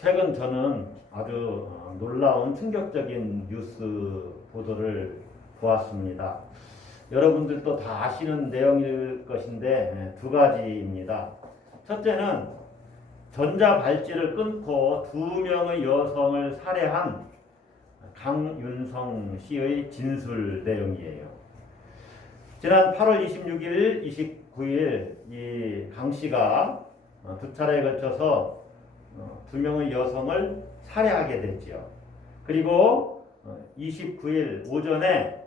최근 저는 아주 놀라운 충격적인 뉴스 보도를 보았습니다. 여러분들도 다 아시는 내용일 것인데 두 가지입니다. 첫째는 전자발찌를 끊고 2명의 여성을 살해한 강윤성 씨의 진술 내용이에요. 지난 8월 26일, 29일 이 강 씨가 두 차례에 걸쳐서 2명의 여성을 살해하게 됐죠. 그리고 29일 오전에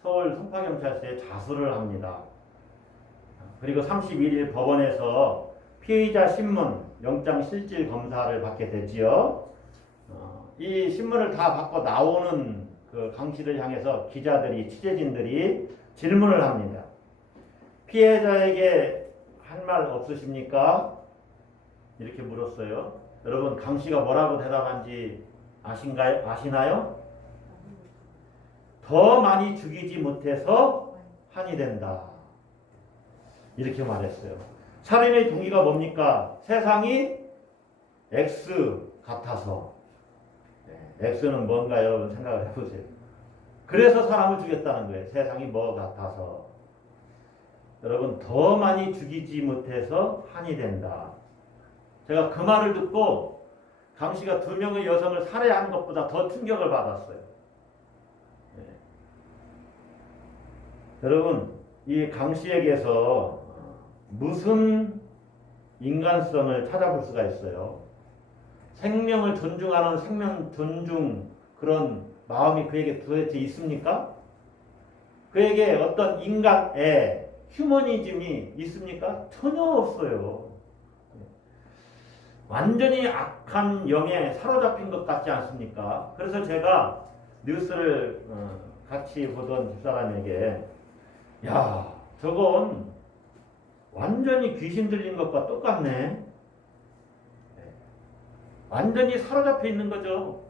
서울 송파경찰서에 자수를 합니다. 그리고 31일 법원에서 피의자 신문 영장 실질 검사를 받게 되지요. 이 신문을 다 받고 나오는 그 강 씨를 향해서 기자들이, 취재진들이 질문을 합니다. 피해자에게 할 말 없으십니까? 이렇게 물었어요. 여러분, 강 씨가 뭐라고 대답한지 아시나요? 더 많이 죽이지 못해서 한이 된다. 이렇게 말했어요. 살인의 동기가 뭡니까? 세상이 X 같아서. X는 뭔가 여러분 생각을 해보세요. 그래서 사람을 죽였다는 거예요. 세상이 뭐 같아서. 여러분, 더 많이 죽이지 못해서 한이 된다. 제가 그 말을 듣고 강 씨가 2명의 여성을 살해한 것보다 더 충격을 받았어요. 여러분, 이 강 씨에게서 무슨 인간성을 찾아볼 수가 있어요? 생명을 존중하는 생명 존중 그런 마음이 그에게 도대체 있습니까? 그에게 어떤 인간의 휴머니즘이 있습니까? 전혀 없어요. 완전히 악한 영에 사로잡힌 것 같지 않습니까? 그래서 제가 뉴스를 같이 보던 집사람에게 야, 저건 완전히 귀신 들린 것과 똑같네. 완전히 사로잡혀 있는 거죠.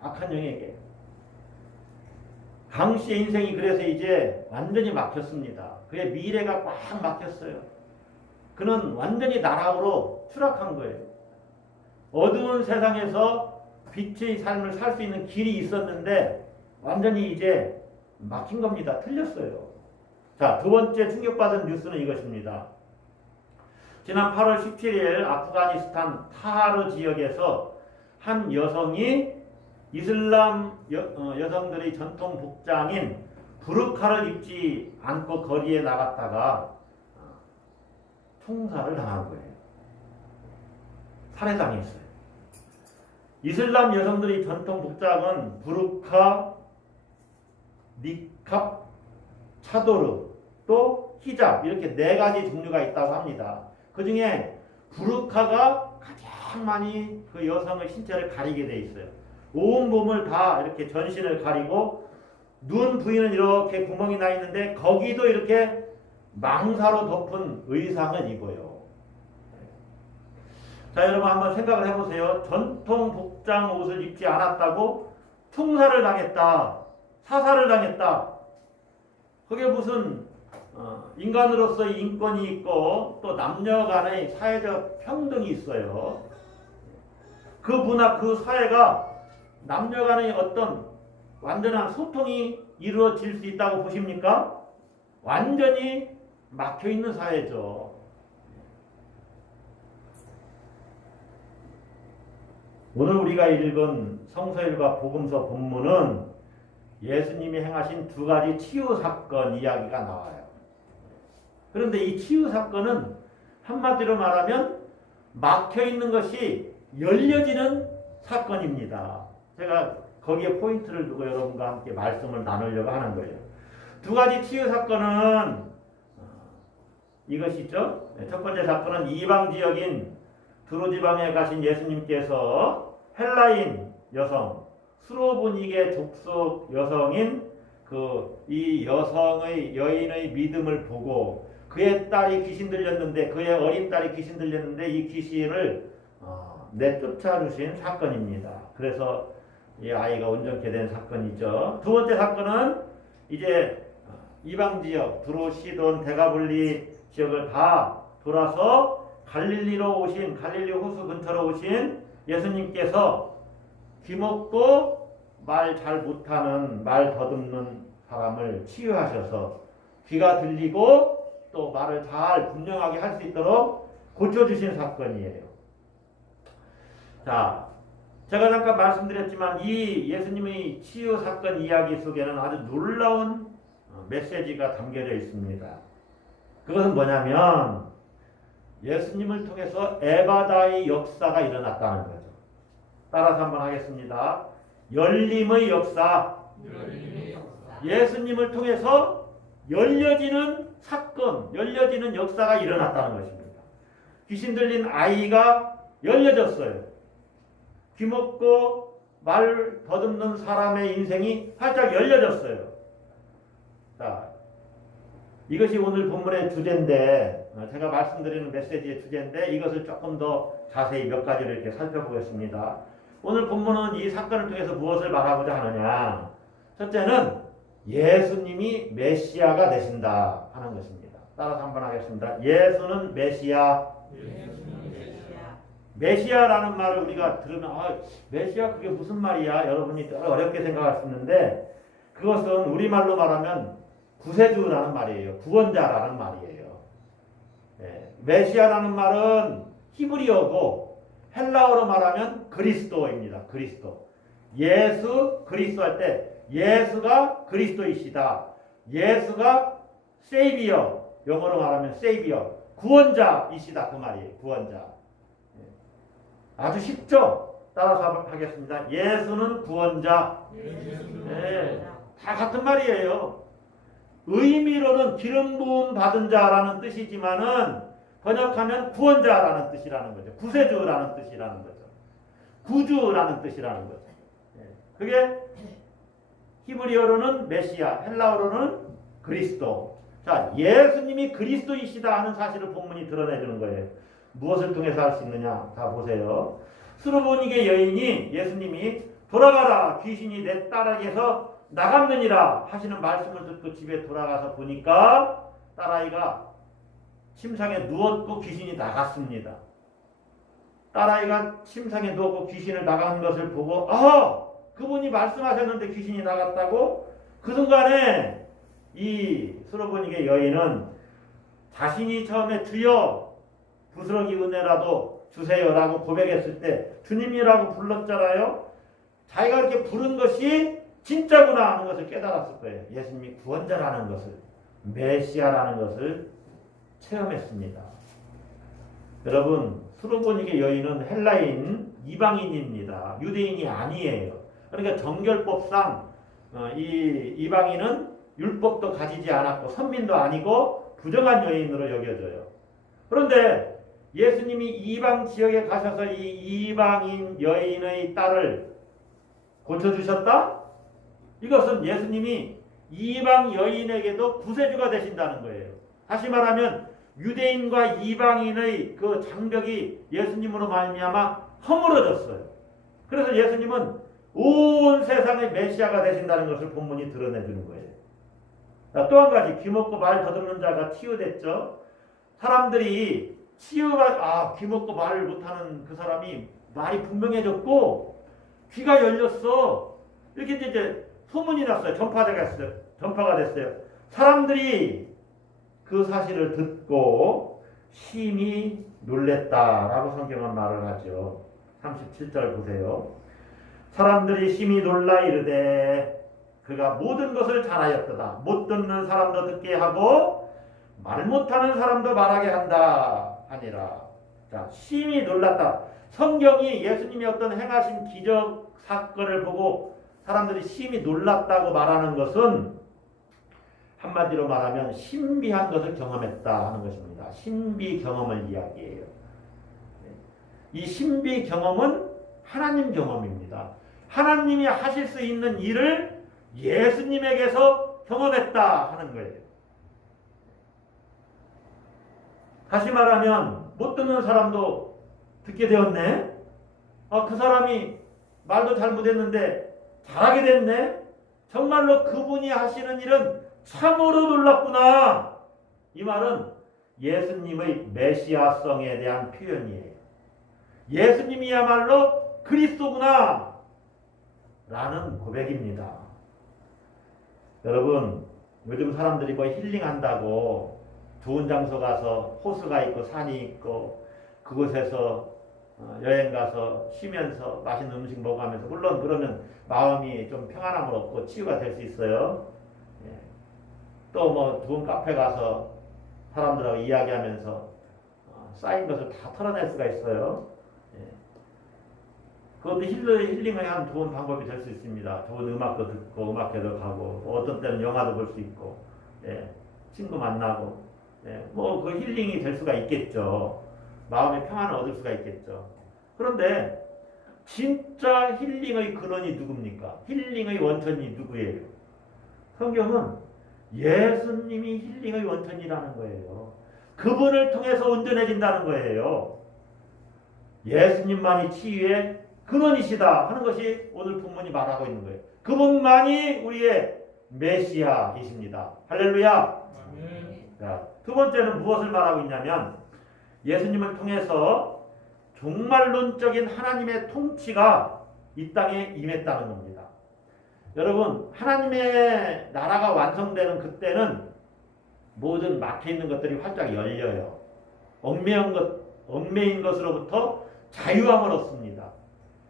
악한 영에게. 강 씨의 인생이 그래서 이제 완전히 막혔습니다. 그의 미래가 꽉 막혔어요. 그는 완전히 나락으로 추락한 거예요. 어두운 세상에서 빛의 삶을 살 수 있는 길이 있었는데 완전히 이제 막힌 겁니다. 틀렸어요. 자, 두 번째 충격받은 뉴스는 이것입니다. 지난 8월 17일 아프가니스탄 타하르 지역에서 한 여성이 이슬람 여성들의 전통 복장인 부르카를 입지 않고 거리에 나갔다가 총살을 당한 거예요. 살해당했어요. 이슬람 여성들의 전통 복장은 부르카, 니캅, 차도르, 또 히잡 이렇게 4가지 종류가 있다고 합니다. 그 중에 부르카가 가장 많이 그 여성의 신체를 가리게 돼 있어요. 온몸을 다 이렇게 전신을 가리고 눈 부위는 이렇게 구멍이 나 있는데 거기도 이렇게 망사로 덮은 의상을 입어요. 자, 여러분 한번 생각을 해보세요. 전통 복장 옷을 입지 않았다고 총살을 당했다. 사살을 당했다. 그게 무슨 인간으로서의 인권이 있고 또 남녀 간의 사회적 평등이 있어요. 그 문화, 그 사회가 남녀 간의 어떤 완전한 소통이 이루어질 수 있다고 보십니까? 완전히 막혀있는 사회죠. 오늘 우리가 읽은 성서일과 복음서 본문은 예수님이 행하신 2가지 치유 사건 이야기가 나와요. 그런데 이 치유 사건은 한마디로 말하면 막혀있는 것이 열려지는 사건입니다. 제가 거기에 포인트를 두고 여러분과 함께 말씀을 나누려고 하는 거예요. 2가지 치유 사건은 이것이죠. 첫 번째 사건은 이방 지역인 두로 지방에 가신 예수님께서 헬라인 여성, 수로보니게 족속 여성인 이 여성의 여인의 믿음을 보고 그의 딸이 귀신 들렸는데 그의 어린 딸이 귀신 들렸는데 이 귀신을 내쫓아 주신 사건입니다. 그래서 이 아이가 온전케 된 사건이죠. 두 번째 사건은 이제 이방 지역 두로, 시돈, 데가볼리 지역을 다 돌아서 갈릴리 호수 근처로 오신 예수님께서 귀먹고 말 잘 못하는 말 더듬는 사람을 치유하셔서 귀가 들리고 또 말을 잘 분명하게 할 수 있도록 고쳐주신 사건이에요. 자, 제가 잠깐 말씀드렸지만 이 예수님의 치유 사건 이야기 속에는 아주 놀라운 메시지가 담겨져 있습니다. 그것은 뭐냐면 예수님을 통해서 에바다의 역사가 일어났다는 거죠. 따라서 한번 하겠습니다. 열림의 역사. 예수님을 통해서 열려지는 사건, 열려지는 역사가 일어났다는 것입니다. 귀신 들린 아이가 열려졌어요. 귀먹고 말 더듬는 사람의 인생이 활짝 열려졌어요. 자, 이것이 오늘 본문의 주제인데, 제가 말씀드리는 메시지의 주제인데, 이것을 조금 더 자세히 몇 가지를 이렇게 살펴보겠습니다. 오늘 본문은 이 사건을 통해서 무엇을 말하고자 하느냐? 첫째는 예수님이 메시아가 되신다 하는 것입니다. 따라서 한번 하겠습니다. 예수는 메시아. 메시아라는 말을 우리가 들으면 메시아 그게 무슨 말이야? 여러분이 어렵게 생각할 수 있는데 그것은 우리말로 말하면 구세주라는 말이에요. 구원자라는 말이에요. 네. 메시아라는 말은 히브리어고 헬라어로 말하면 그리스도입니다. 그리스도. 예수 그리스도 할 때 예수가 그리스도이시다. 예수가 세이비어, 영어로 말하면 세이비어, 구원자이시다 그 말이에요. 구원자. 아주 쉽죠? 따라서 하겠습니다. 예수는 구원자. 네, 다 같은 말이에요. 의미로는 기름 부음 받은 자라는 뜻이지만은 번역하면 구원자라는 뜻이라는 거죠. 구세주라는 뜻이라는 거죠. 구주라는 뜻이라는 거죠. 그게 히브리어로는 메시아, 헬라어로는 그리스도. 자, 예수님이 그리스도이시다 하는 사실을 본문이 드러내주는 거예요. 무엇을 통해서 할 수 있느냐? 자, 보세요. 수르보니게 여인이 예수님이 돌아가라 귀신이 내 딸에게서 나갔느니라 하시는 말씀을 듣고 집에 돌아가서 보니까 딸아이가 침상에 누웠고 귀신이 나갔습니다. 딸아이가 침상에 누웠고 귀신을 나간 것을 보고 그분이 말씀하셨는데 귀신이 나갔다고? 그 순간에 이 수르보니게 여인은 자신이 처음에 주여 부스러기 은혜라도 주세요라고 고백했을 때 주님이라고 불렀잖아요. 자기가 그렇게 부른 것이 진짜구나 하는 것을 깨달았을 거예요. 예수님이 구원자라는 것을, 메시아라는 것을 체험했습니다. 여러분, 수르보니게 여인은 헬라인 이방인입니다. 유대인이 아니에요. 그러니까 정결법상 이 이방인은 율법도 가지지 않았고 선민도 아니고 부정한 여인으로 여겨져요. 그런데 예수님이 이방 지역에 가셔서 이 이방인 여인의 딸을 고쳐주셨다? 이것은 예수님이 이방 여인에게도 구세주가 되신다는 거예요. 다시 말하면 유대인과 이방인의 그 장벽이 예수님으로 말미암아 허물어졌어요. 그래서 예수님은 온 세상의 메시아가 되신다는 것을 본문이 드러내주는 거예요. 또 한 가지, 귀먹고 말 더듬는 자가 치유됐죠. 사람들이 귀먹고 말을 못하는 그 사람이 말이 분명해졌고 귀가 열렸어. 이렇게 이제 소문이 났어요. 전파가 됐어요. 사람들이 그 사실을 듣고 심히 놀랬다라고 성경은 말을 하죠. 37절 보세요. 사람들이 심히 놀라 이르되 그가 모든 것을 잘하였도다. 못 듣는 사람도 듣게 하고 말 못하는 사람도 말하게 한다 하니라. 자, 심히 놀랐다. 성경이 예수님이 어떤 행하신 기적 사건을 보고 사람들이 심히 놀랐다고 말하는 것은 한마디로 말하면 신비한 것을 경험했다 하는 것입니다. 신비 경험을 이야기해요. 이 신비 경험은 하나님 경험입니다. 하나님이 하실 수 있는 일을 예수님에게서 경험했다 하는 거예요. 다시 말하면 못 듣는 사람도 듣게 되었네. 그 사람이 말도 잘못했는데 잘하게 됐네. 정말로 그분이 하시는 일은 참으로 놀랍구나. 이 말은 예수님의 메시아성에 대한 표현이에요. 예수님이야말로 그리스도구나 라는 고백입니다. 여러분, 요즘 사람들이 뭐 힐링한다고 좋은 장소 가서 호수가 있고 산이 있고 그곳에서 여행 가서 쉬면서 맛있는 음식 먹으면서, 물론 그러면 마음이 좀 평안함을 얻고 치유가 될 수 있어요. 또 뭐 좋은 카페 가서 사람들하고 이야기하면서 쌓인 것을 다 털어낼 수가 있어요. 그것도 힐링을 한 좋은 방법이 될 수 있습니다. 좋은 음악도 듣고 음악회도 가고, 어떤 때는 영화도 볼 수 있고, 친구 만나고, 뭐 그 힐링이 될 수가 있겠죠. 마음의 평안을 얻을 수가 있겠죠. 그런데 진짜 힐링의 근원이 누굽니까? 힐링의 원천이 누구예요? 성경은 예수님이 힐링의 원천이라는 거예요. 그분을 통해서 온전해진다는 거예요. 예수님만이 치유의 근원이시다 하는 것이 오늘 본문이 말하고 있는 거예요. 그분만이 우리의 메시아이십니다. 할렐루야. 자, 두 번째는 무엇을 말하고 있냐면, 예수님을 통해서 종말론적인 하나님의 통치가 이 땅에 임했다는 겁니다. 여러분, 하나님의 나라가 완성되는 그때는 모든 막혀있는 것들이 활짝 열려요. 얽매인 것으로부터 자유함을 얻습니다.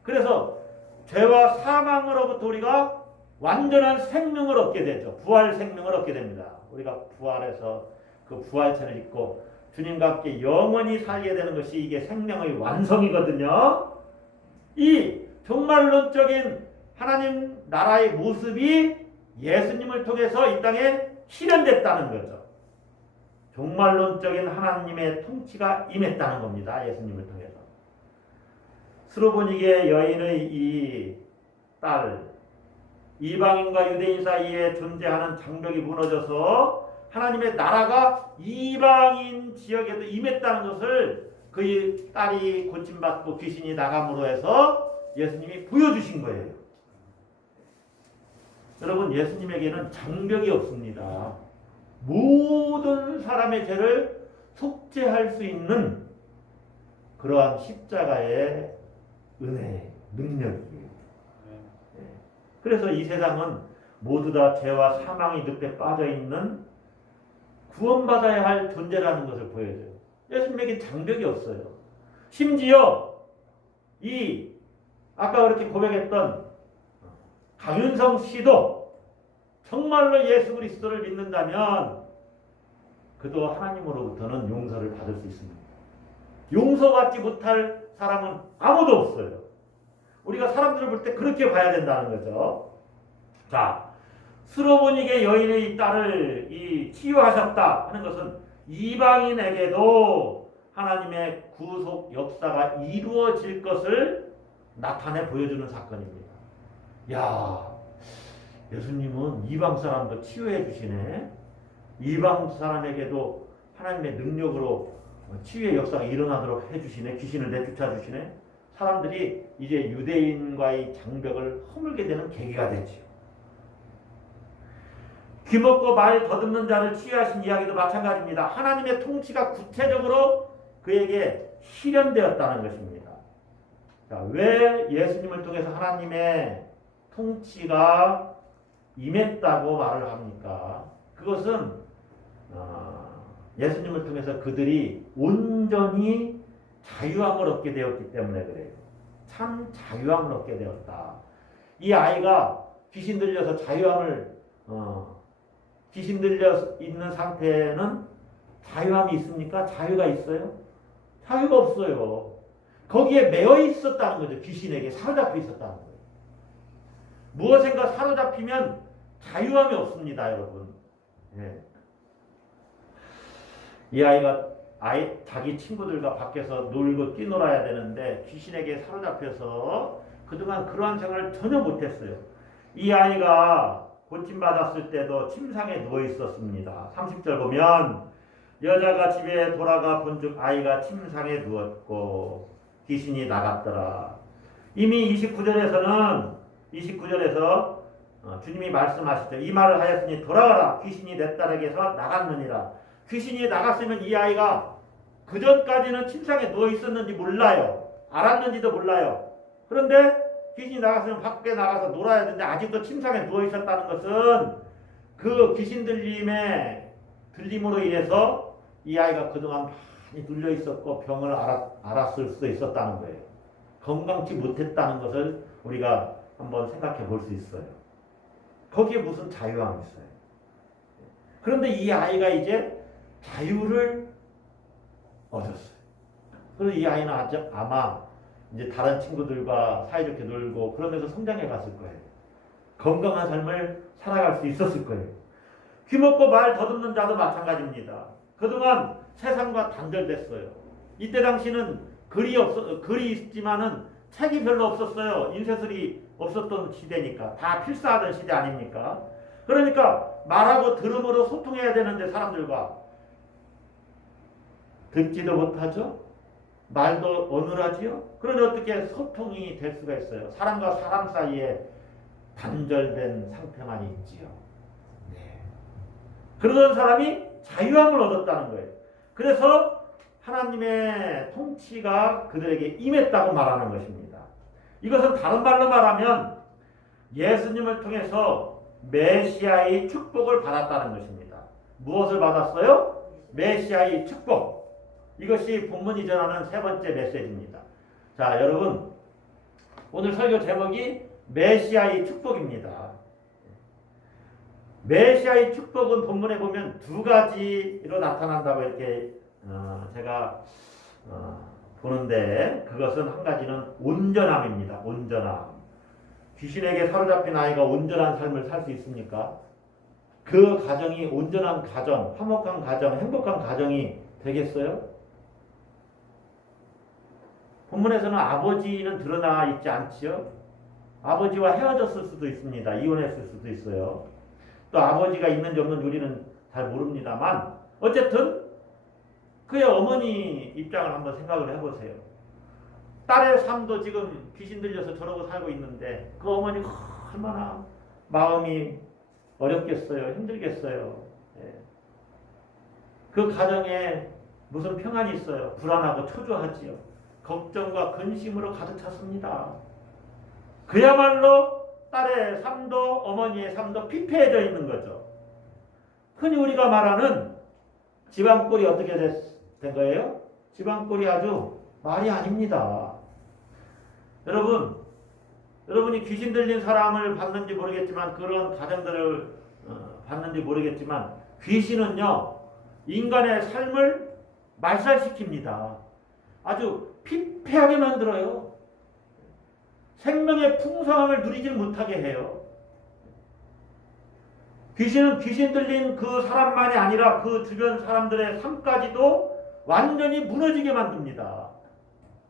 그래서 죄와 사망으로부터 우리가 완전한 생명을 얻게 되죠. 부활 생명을 얻게 됩니다. 우리가 부활해서 그 부활체를 입고 주님과 함께 영원히 살게 되는 것이 이게 생명의 완성이거든요. 이 종말론적인 하나님 나라의 모습이 예수님을 통해서 이 땅에 실현됐다는 거죠. 종말론적인 하나님의 통치가 임했다는 겁니다. 예수님을 통해서. 스로보니게 여인의 이 딸, 이방인과 유대인 사이에 존재하는 장벽이 무너져서 하나님의 나라가 이방인 지역에도 임했다는 것을 그의 딸이 고침받고 귀신이 나감으로 해서 예수님이 보여주신 거예요. 여러분, 예수님에게는 장벽이 없습니다. 모든 사람의 죄를 속죄할 수 있는 그러한 십자가의 은혜, 능력이에요. 그래서 이 세상은 모두 다 죄와 사망의 늪에 빠져있는 구원받아야 할 존재라는 것을 보여줘요. 예수님에게 장벽이 없어요. 심지어 이 아까 그렇게 고백했던 강윤성 씨도 정말로 예수 그리스도를 믿는다면 그도 하나님으로부터는 용서를 받을 수 있습니다. 용서받지 못할 사람은 아무도 없어요. 우리가 사람들을 볼 때 그렇게 봐야 된다는 거죠. 자, 스로보니게 여인의 딸을 치유하셨다 하는 것은 이방인에게도 하나님의 구속 역사가 이루어질 것을 나타내 보여주는 사건입니다. 야, 예수님은 이방 사람도 치유해 주시네. 이방 사람에게도 하나님의 능력으로 치유의 역사가 일어나도록 해주시네. 귀신을 내쫓아 주시네. 사람들이 이제 유대인과의 장벽을 허물게 되는 계기가 되지요. 귀먹고 말 더듬는 자를 치유하신 이야기도 마찬가지입니다. 하나님의 통치가 구체적으로 그에게 실현되었다는 것입니다. 자, 왜 예수님을 통해서 하나님의 통치가 임했다고 말을 합니까? 그것은 예수님을 통해서 그들이 온전히 자유함을 얻게 되었기 때문에 그래요. 참 자유함을 얻게 되었다. 이 아이가 귀신 들려서 귀신 들려 있는 상태는 자유함이 있습니까? 자유가 있어요? 자유가 없어요. 거기에 매여 있었다는 거죠. 귀신에게 사로잡혀 있었다는 거예요. 무엇인가 사로잡히면 자유함이 없습니다, 여러분. 예. 이 아이가 자기 친구들과 밖에서 놀고 뛰놀아야 되는데 귀신에게 사로잡혀서 그동안 그러한 생활을 전혀 못했어요. 이 아이가 고침받았을 때도 침상에 누워 있었습니다. 30절 보면 여자가 집에 돌아가 본즉 아이가 침상에 누웠고 귀신이 나갔더라. 이미 29절에서 주님이 말씀하시죠. 이 말을 하였으니 돌아가라. 귀신이 내 딸에게서 나갔느니라. 귀신이 나갔으면 이 아이가 그전까지는 침상에 누워 있었는지 몰라요. 알았는지도 몰라요. 그런데 귀신이 나갔으면 밖에 나가서 놀아야 되는데 아직도 침상에 누워 있었다는 것은 그 귀신 들림으로 인해서 이 아이가 그동안 많이 눌려 있었고 병을 앓았을 수도 있었다는 거예요. 건강치 못했다는 것을 우리가 한번 생각해 볼 수 있어요. 거기에 무슨 자유함이 있어요. 그런데 이 아이가 이제 자유를 얻었어요. 그래서 이 아이는 아마 이제 다른 친구들과 사이좋게 놀고 그러면서 성장해 갔을 거예요. 건강한 삶을 살아갈 수 있었을 거예요. 귀먹고 말 더듬는 자도 마찬가지입니다. 그동안 세상과 단절됐어요. 이때 당시는 글이 있지만은 책이 별로 없었어요. 인쇄술이 없었던 시대니까. 다 필사하던 시대 아닙니까? 그러니까 말하고 들음으로 소통해야 되는데 사람들과 듣지도 못하죠. 말도 어눌하지요. 그런데 어떻게 소통이 될 수가 있어요? 사람과 사람 사이에 단절된 상태만 있지요. 네. 그러던 사람이 자유함을 얻었다는 거예요. 그래서 하나님의 통치가 그들에게 임했다고 말하는 것입니다. 이것은 다른 말로 말하면 예수님을 통해서 메시아의 축복을 받았다는 것입니다. 무엇을 받았어요? 메시아의 축복. 이것이 본문이 전하는 세 번째 메시지입니다. 자, 여러분, 오늘 설교 제목이 메시아의 축복입니다. 메시아의 축복은 본문에 보면 두 가지로 나타난다고 이렇게 제가 보는데, 그것은 한 가지는 온전함입니다. 온전함. 귀신에게 사로잡힌 아이가 온전한 삶을 살 수 있습니까? 그 가정이 온전한 가정, 화목한 가정, 행복한 가정이 되겠어요? 본문에서는 아버지는 드러나 있지 않지요? 아버지와 헤어졌을 수도 있습니다. 이혼했을 수도 있어요. 또 아버지가 있는지 없는지 우리는 잘 모릅니다만 어쨌든 그의 어머니 입장을 한번 생각을 해보세요. 딸의 삶도 지금 귀신 들려서 저러고 살고 있는데 그 어머니가 얼마나 마음이 어렵겠어요. 힘들겠어요. 예. 그 가정에 무슨 평안이 있어요. 불안하고 초조하지요. 걱정과 근심으로 가득 찼습니다. 그야말로 딸의 삶도 어머니의 삶도 피폐해져 있는 거죠. 흔히 우리가 말하는 집안꼴이 어떻게 된 거예요? 집안꼴이 아주 말이 아닙니다. 여러분이 귀신 들린 사람을 봤는지 모르겠지만 그런 가정들을 봤는지 모르겠지만 귀신은요 인간의 삶을 말살시킵니다. 아주 피폐하게 만들어요. 생명의 풍성함을 누리지 못하게 해요. 귀신은 귀신 들린 그 사람만이 아니라 그 주변 사람들의 삶까지도 완전히 무너지게 만듭니다.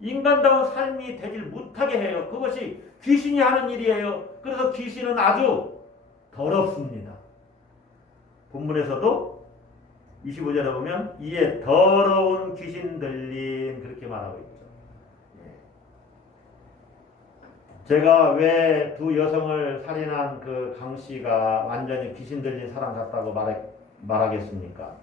인간다운 삶이 되질 못하게 해요. 그것이 귀신이 하는 일이에요. 그래서 귀신은 아주 더럽습니다. 본문에서도 25절에 보면 이에 더러운 귀신 들린 그렇게 말하고 있죠. 제가 왜 두 여성을 살인한 그 강 씨가 완전히 귀신 들린 사람 같다고 말하겠습니까?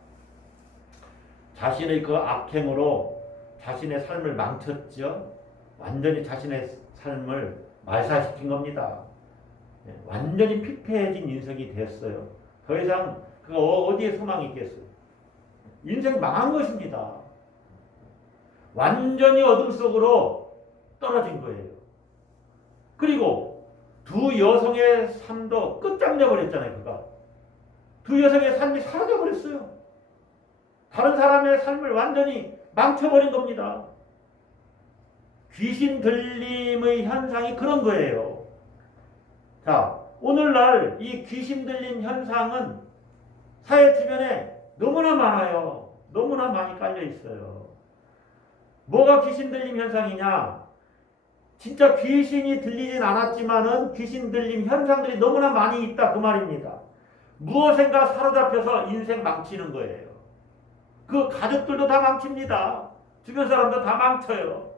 자신의 그 악행으로 자신의 삶을 망쳤죠. 완전히 자신의 삶을 말살시킨 겁니다. 완전히 피폐해진 인생이 됐어요. 더 이상 그가 어디에 소망이 있겠어요? 인생 망한 것입니다. 완전히 어둠 속으로 떨어진 거예요. 그리고 두 여성의 삶도 끝장내 버렸잖아요. 그가 두 여성의 삶이 사라져 버렸어요. 다른 사람의 삶을 완전히 망쳐버린 겁니다. 귀신 들림의 현상이 그런 거예요. 자, 오늘날 이 귀신 들린 현상은 사회 주변에 너무나 많아요. 너무나 많이 깔려 있어요. 뭐가 귀신 들림 현상이냐? 진짜 귀신이 들리진 않았지만은 귀신 들림 현상들이 너무나 많이 있다 그 말입니다. 무엇인가 사로잡혀서 인생 망치는 거예요. 그 가족들도 다 망칩니다. 주변 사람도 다 망쳐요.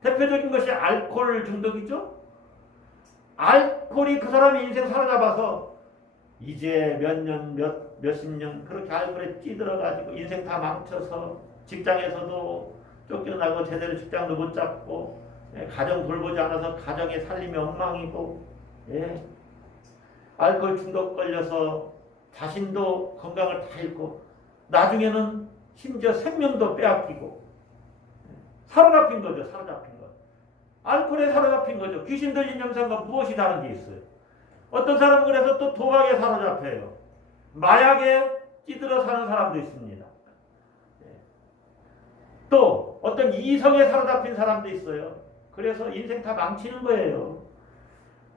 대표적인 것이 알코올 중독이죠. 알코올이 그 사람의 인생 사로잡아서 이제 몇 년, 몇십 년 그렇게 알코올에 찌들어가지고 인생 다 망쳐서 직장에서도 쫓겨나고 제대로 직장도 못 잡고, 예, 가정 돌보지 않아서 가정의 살림이 엉망이고, 예, 알코올 중독 걸려서 자신도 건강을 다 잃고, 나중에는 심지어 생명도 빼앗기고, 사로잡힌 거죠. 사로잡힌 거. 알코올에 사로잡힌 거죠. 귀신 들린 영상과 무엇이 다른 게 있어요? 어떤 사람은 그래서 또 도박에 사로잡혀요. 마약에 찌들어 사는 사람도 있습니다. 또 어떤 이성에 사로잡힌 사람도 있어요. 그래서 인생 다 망치는 거예요.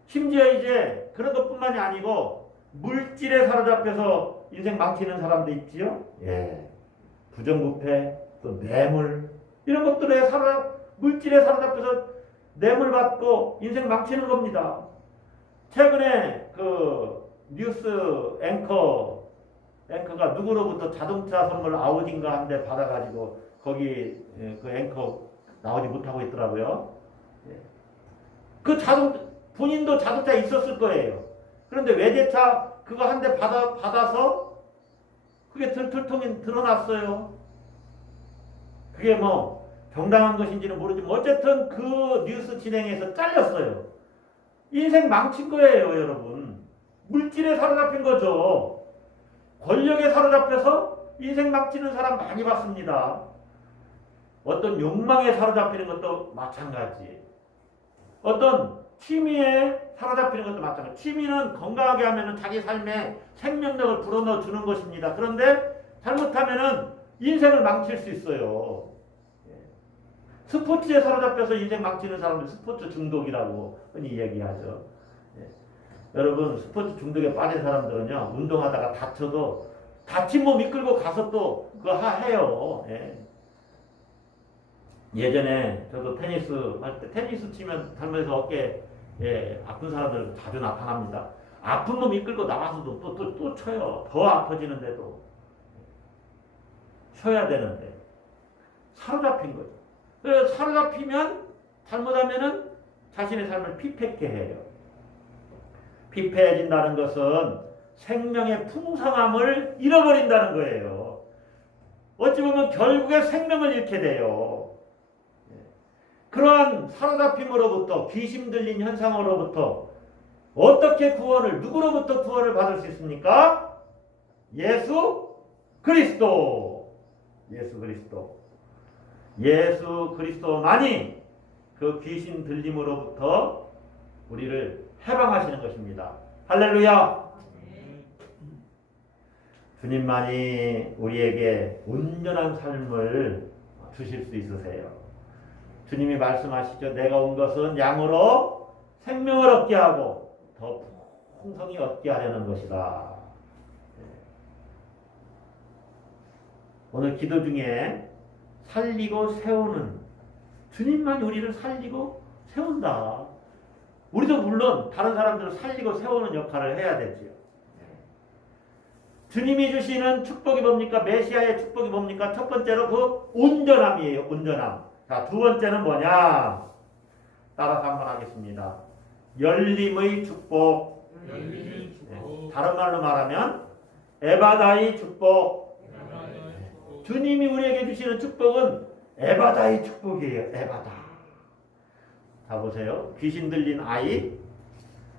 심지어 이제 그런 것뿐만이 아니고 물질에 사로잡혀서 인생 망치는 사람도 있지요. 예. 부정부패, 또 뇌물, 이런 것들에 물질에 사로잡혀서 뇌물 받고 인생 망치는 겁니다. 최근에 그 뉴스 앵커가 누구로부터 자동차 선물 아우디인가 한 대 받아가지고 거기 그 앵커 나오지 못하고 있더라고요. 그 본인도 자동차 있었을 거예요. 그런데 외제차 그거 한 대 받아서 그게 들통이 드러났어요. 그게 뭐 정당한 것인지는 모르지만 어쨌든 그 뉴스 진행에서 잘렸어요. 인생 망친 거예요, 여러분. 물질에 사로잡힌 거죠. 권력에 사로잡혀서 인생 망치는 사람 많이 봤습니다. 어떤 욕망에 사로잡히는 것도 마찬가지. 어떤 취미에 사로잡히는 것도 마찬가지. 취미는 건강하게 하면 자기 삶에 생명력을 불어넣어 주는 것입니다. 그런데 잘못하면 인생을 망칠 수 있어요. 스포츠에 사로잡혀서 인생 망치는 사람들 스포츠 중독이라고 흔히 얘기하죠. 여러분, 스포츠 중독에 빠진 사람들은요, 운동하다가 다쳐도 다친 몸 이끌고 가서 또 그거 해요. 예전에 저도 테니스 할 때 테니스 치면 잘못해서 어깨 아픈 사람들 자주 나타납니다. 아픈 놈 이끌고 나와서도 또 쳐요. 더 아파지는데도 쉬어야 되는데 사로잡힌 거죠. 그래서 사로잡히면 잘못하면은 자신의 삶을 피폐케 해요. 피폐해진다는 것은 생명의 풍성함을 잃어버린다는 거예요. 어찌 보면 결국에 생명을 잃게 돼요. 그러한 사로잡힘으로부터, 귀신 들린 현상으로부터 어떻게 누구로부터 구원을 받을 수 있습니까? 예수 그리스도. 예수 그리스도만이 그 귀신 들림으로부터 우리를 해방하시는 것입니다. 할렐루야! 주님만이 우리에게 온전한 삶을 주실 수 있으세요. 주님이 말씀하시죠. 내가 온 것은 양으로 생명을 얻게 하고 더 풍성히 얻게 하려는 것이다. 오늘 기도 중에 살리고 세우는, 주님만 우리를 살리고 세운다. 우리도 물론 다른 사람들을 살리고 세우는 역할을 해야 되지요. 주님이 주시는 축복이 뭡니까? 메시아의 축복이 뭡니까? 첫 번째로 그 온전함이에요. 온전함. 자, 두 번째는 뭐냐? 따라서 한번 하겠습니다. 열림의 축복. 다른 말로 말하면 에바다의 축복. 주님이 우리에게 주시는 축복은 에바다의 축복이에요. 에바다. 자, 보세요. 귀신 들린 아이,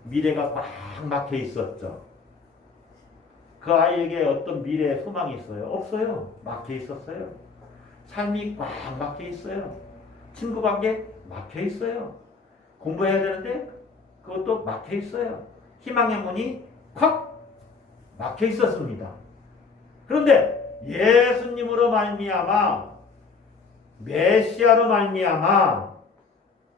미래가 꽉 막혀 있었죠. 그 아이에게 어떤 미래의 소망이 있어요? 없어요. 막혀 있었어요. 삶이 꽉 막혀 있어요. 친구 관계 막혀 있어요. 공부해야 되는데 그것도 막혀 있어요. 희망의 문이 콱 막혀 있었습니다. 그런데 예수님으로 말미암아, 메시아로 말미암아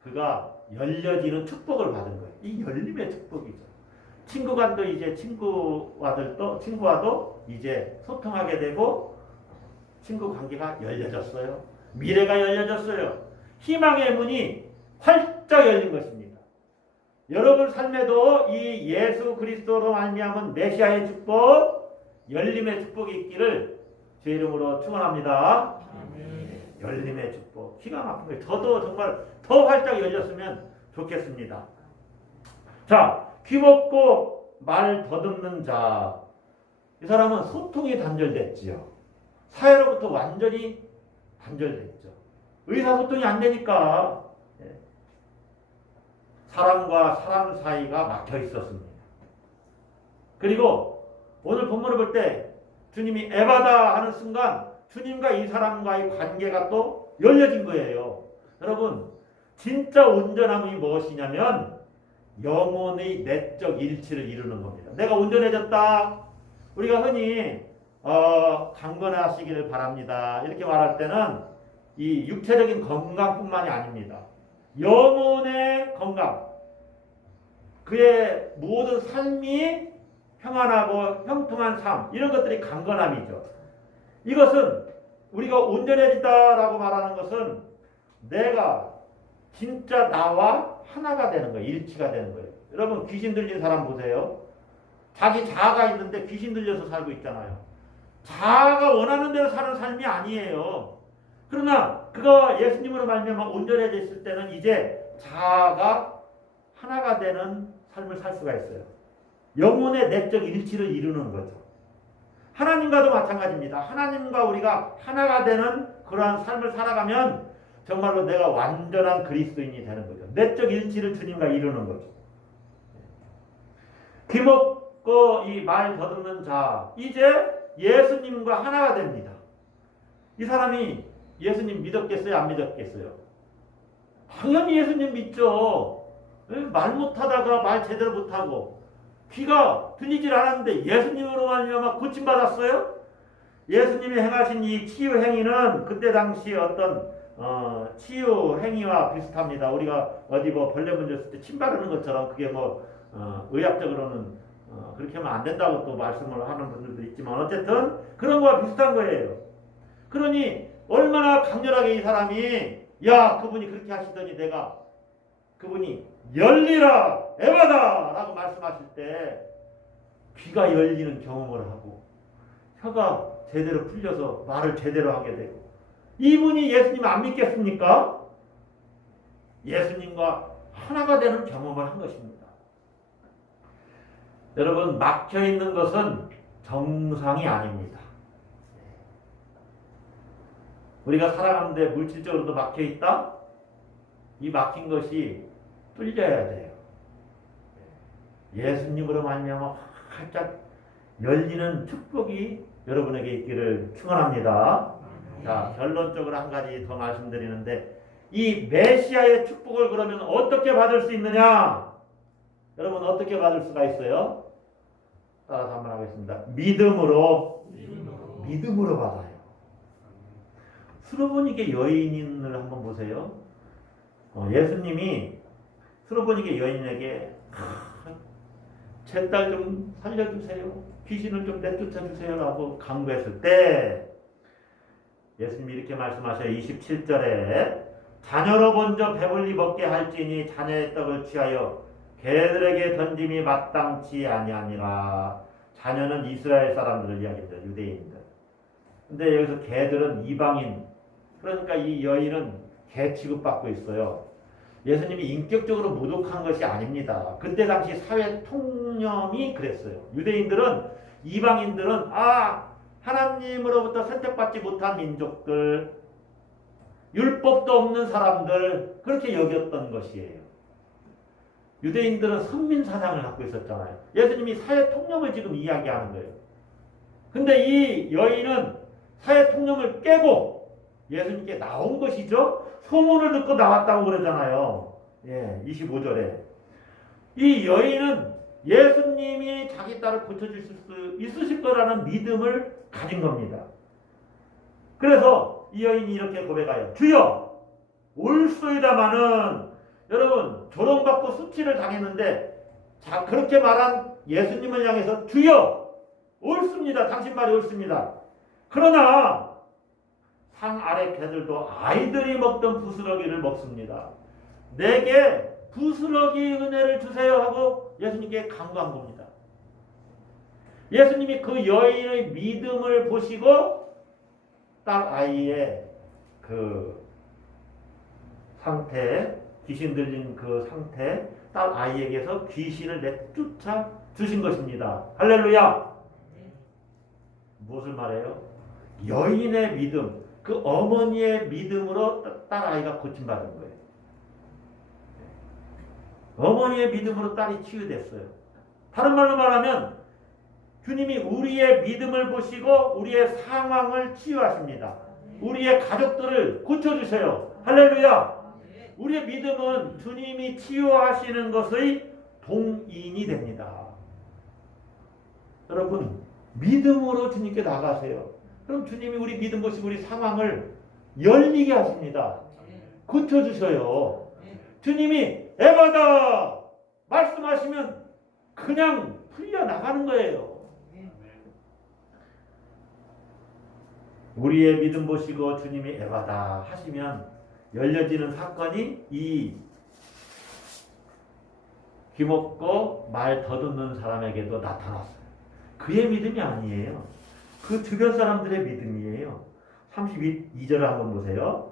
그가 열려지는 축복을 받은 거예요. 이 열림의 축복이죠. 친구간도 이제 친구와도 이제 소통하게 되고 친구 관계가 열려졌어요. 미래가 열려졌어요. 희망의 문이 활짝 열린 것입니다. 여러분 삶에도 이 예수 그리스도로 말미암은 메시아의 축복, 열림의 축복이 있기를 주의 이름으로 축원합니다. 열림의 축복, 기가 막힌 거예요. 저도 정말 더 활짝 열렸으면 좋겠습니다. 자, 귀 먹고 말 더듬는 자, 이 사람은 소통이 단절됐지요. 사회로부터 완전히 단절됐죠. 의사소통이 안 되니까 사람과 사람 사이가 막혀 있었습니다. 그리고 오늘 본문을 볼 때 주님이 에바다 하는 순간 주님과 이 사람과의 관계가 또 열려진 거예요. 여러분, 진짜 온전함이 무엇이냐면 영혼의 내적 일치를 이루는 겁니다. 내가 온전해졌다. 우리가 흔히 강건하시기를 바랍니다. 이렇게 말할 때는 이 육체적인 건강뿐만이 아닙니다. 영혼의 건강, 그의 모든 삶이 평안하고 형통한 삶, 이런 것들이 강건함이죠. 이것은 우리가 온전해지다라고 말하는 것은 내가 진짜 나와 하나가 되는 거예요. 일치가 되는 거예요. 여러분, 귀신 들린 사람 보세요. 자기 자아가 있는데 귀신 들려서 살고 있잖아요. 자아가 원하는 대로 사는 삶이 아니에요. 그러나 그가 예수님으로 말미암아 온전해졌을 때는 이제 자아가 하나가 되는 삶을 살 수가 있어요. 영혼의 내적 일치를 이루는 거죠. 하나님과도 마찬가지입니다. 하나님과 우리가 하나가 되는 그러한 삶을 살아가면 정말로 내가 완전한 그리스도인이 되는 거죠. 내적 일치를 주님과 이루는 거죠. 귀먹고 이 말 더듬는 자, 이제 예수님과 하나가 됩니다. 이 사람이 예수님 믿었겠어요? 안 믿었겠어요? 당연히 예수님 믿죠. 말 못하다가 말 제대로 못하고 귀가 들리질 않았는데 예수님으로 말미암아 고침받았어요? 예수님이 행하신 이 치유 행위는 그때 당시 어떤 치유 행위와 비슷합니다. 우리가 어디 뭐 벌레 문졌을 때 침 바르는 것처럼 그게 뭐 의학적으로는 그렇게 하면 안 된다고 또 말씀을 하는 분들도 있지만 어쨌든 그런 거와 비슷한 거예요. 그러니 얼마나 강렬하게 이 사람이 야 그분이 그렇게 하시더니 내가 그분이 열리라 에바다 라고 말씀하실 때 귀가 열리는 경험을 하고 혀가 제대로 풀려서 말을 제대로 하게 되고 이분이 예수님 안 믿겠습니까? 예수님과 하나가 되는 경험을 한 것입니다. 여러분, 막혀있는 것은 정상이 아닙니다. 우리가 살아가는데 물질적으로도 막혀있다? 이 막힌 것이 뚫려야 돼요. 예수님으로 말미암아 활짝 열리는 축복이 여러분에게 있기를 축원합니다. 자, 결론적으로 한 가지 더 말씀드리는데 이 메시아의 축복을 그러면 어떻게 받을 수 있느냐? 여러분 어떻게 받을 수가 있어요? 따라서 한번 하겠습니다. 믿음으로 받아요. 스로보니게 여인을 한번 보세요. 예수님이 스로보니게 여인에게 제 딸 좀 살려주세요. 귀신을 좀 내쫓아주세요 라고 간구했을 때 예수님이 이렇게 말씀하셔요. 27절에 자녀로 먼저 배불리 먹게 할지니 자녀의 떡을 취하여 개들에게 던짐이 마땅치 아니하니라. 자녀는 이스라엘 사람들을 이야기합니다. 유대인들. 근데 여기서 개들은 이방인. 그러니까 이 여인은 개 취급받고 있어요. 예수님이 인격적으로 모독한 것이 아닙니다. 그때 당시 사회 통념이 그랬어요. 유대인들은 이방인들은 하나님으로부터 선택받지 못한 민족들, 율법도 없는 사람들 그렇게 여겼던 것이에요. 유대인들은 선민 사상을 갖고 있었잖아요. 예수님이 사회 통념을 지금 이야기하는 거예요. 근데 이 여인은 사회 통념을 깨고 예수님께 나온 것이죠. 소문을 듣고 나왔다고 그러잖아요. 25절에. 이 여인은 예수님이 자기 딸을 고쳐주실 수 있으실 거라는 믿음을 가진 겁니다. 그래서 이 여인이 이렇게 고백하여 주여 올소이다마는 여러분 조롱받고 수치를 당했는데 그렇게 말한 예수님을 향해서 주여 옳습니다. 당신 말이 옳습니다. 그러나 상 아래 개들도 아이들이 먹던 부스러기를 먹습니다. 내게 부스러기 은혜를 주세요 하고 예수님께 간구한 겁니다. 예수님이 그 여인의 믿음을 보시고 딸 아이의 그 상태, 귀신 들린 그 상태, 딸 아이에게서 귀신을 내쫓아 주신 것입니다. 할렐루야! 무엇을 말해요? 여인의 믿음, 그 어머니의 믿음으로 딸아이가 고침받은 거예요. 어머니의 믿음으로 딸이 치유됐어요. 다른 말로 말하면 주님이 우리의 믿음을 보시고 우리의 상황을 치유하십니다. 우리의 가족들을 고쳐주세요. 할렐루야. 우리의 믿음은 주님이 치유하시는 것의 동인이 됩니다. 여러분, 믿음으로 주님께 나가세요. 그럼 주님이 우리 믿음 보시고 우리 상황을 열리게 하십니다. 고쳐주셔요. 주님이 에바다 말씀하시면 그냥 풀려나가는 거예요. 우리의 믿음 보시고 주님이 에바다 하시면 열려지는 사건이 이 귀먹고 말 더듬는 사람에게도 나타났어요. 그의 믿음이 아니에요. 그 주변 사람들의 믿음이에요. 32절을 한번 보세요.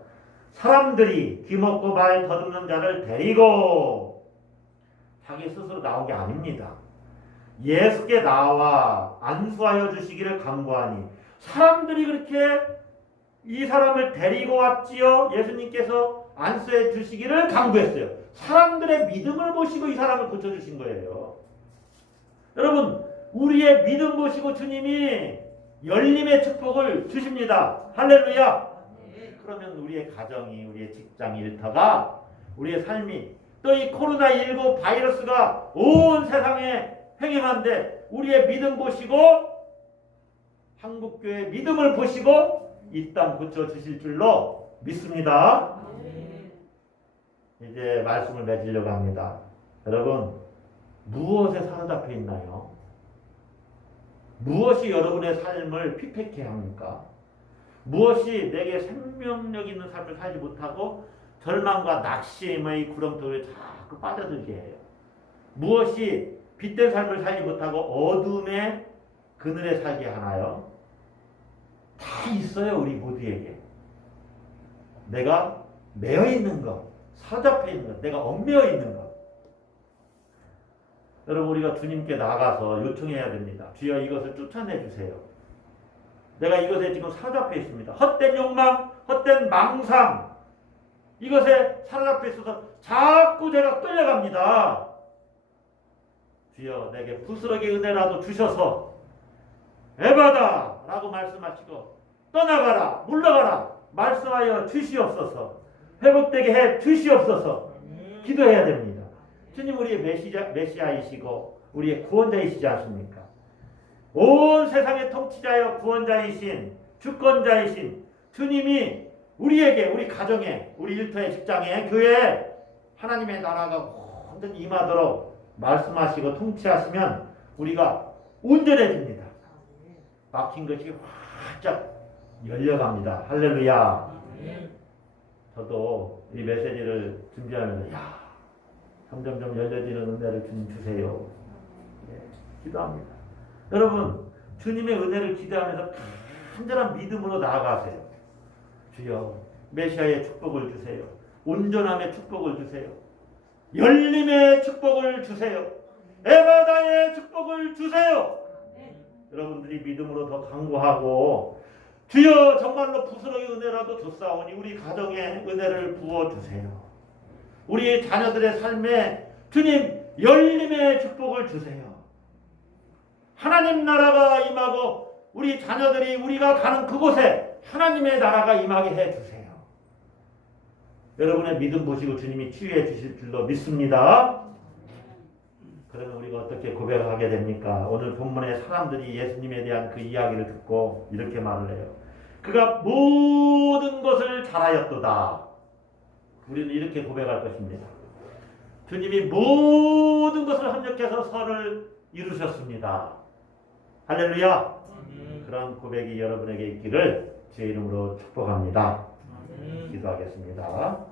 사람들이 귀먹고 말 더듬는 자를 데리고, 자기 스스로 나온 게 아닙니다. 예수께 나와 안수하여 주시기를 간구하니, 사람들이 그렇게 이 사람을 데리고 왔지요. 예수님께서 안수해 주시기를 간구했어요. 사람들의 믿음을 보시고 이 사람을 고쳐주신 거예요. 여러분, 우리의 믿음 보시고 주님이 열림의 축복을 주십니다. 할렐루야. 그러면 우리의 가정이, 우리의 직장 일터가, 우리의 삶이, 또 이 코로나19 바이러스가 온 세상에 행행한데 우리의 믿음 보시고, 한국교회 믿음을 보시고 이 땅 고쳐주실 줄로 믿습니다. 이제 말씀을 맺으려고 합니다. 여러분, 무엇에 사로잡혀 있나요? 무엇이 여러분의 삶을 피폐케 합니까? 무엇이 내게 생명력 있는 삶을 살지 못하고 절망과 낙심의 구렁텅이에 자꾸 빠져들게 해요? 무엇이 빛된 삶을 살지 못하고 어둠의 그늘에 살게 하나요? 다 있어요. 우리 모두에게. 내가 매여 있는 것, 사로잡혀 있는 것, 내가 얽매여 있는 것. 여러분, 우리가 주님께 나가서 요청해야 됩니다. 주여, 이것을 쫓아내 주세요. 내가 이것에 지금 사로잡혀 있습니다. 헛된 욕망, 헛된 망상, 이것에 사로잡혀 있어서 자꾸 제가 끌려갑니다. 주여, 내게 부스러기 은혜라도 주셔서 에바다 라고 말씀하시고 떠나가라, 물러가라 말씀하여 주시옵소서. 회복되게 해 주시옵소서. 기도해야 됩니다. 주님, 우리의 메시아이시고 우리의 구원자이시지 않습니까? 온 세상의 통치자여 구원자이신 주권자이신 주님이 우리에게, 우리 가정에, 우리 일터에, 직장에, 교회에 하나님의 나라가 온전히 임하도록 말씀하시고 통치하시면 우리가 온전해집니다. 막힌 것이 활짝 열려갑니다. 할렐루야. 저도 이 메시지를 준비하면서 점점점 열려지는 은혜를 주님 주세요. 기도합니다. 여러분, 주님의 은혜를 기대하면서 간절한 믿음으로 나아가세요. 주여, 메시아의 축복을 주세요. 온전함의 축복을 주세요. 열림의 축복을 주세요. 에바다의 축복을 주세요. 여러분들이 믿음으로 더 강구하고, 주여, 정말로 부스러기 은혜라도 줬사오니 우리 가정에 은혜를 부어주세요. 우리 자녀들의 삶에 주님 열림의 축복을 주세요. 하나님 나라가 임하고 우리 자녀들이, 우리가 가는 그곳에 하나님의 나라가 임하게 해주세요. 여러분의 믿음 보시고 주님이 치유해 주실 줄로 믿습니다. 그러면 우리가 어떻게 고백하게 됩니까? 오늘 본문의 사람들이 예수님에 대한 그 이야기를 듣고 이렇게 말을 해요. 그가 모든 것을 잘하였도다. 우리는 이렇게 고백할 것입니다. 주님이 모든 것을 합력해서 선을 이루셨습니다. 할렐루야. 그런 고백이 여러분에게 있기를 주의 이름으로 축복합니다. 기도하겠습니다.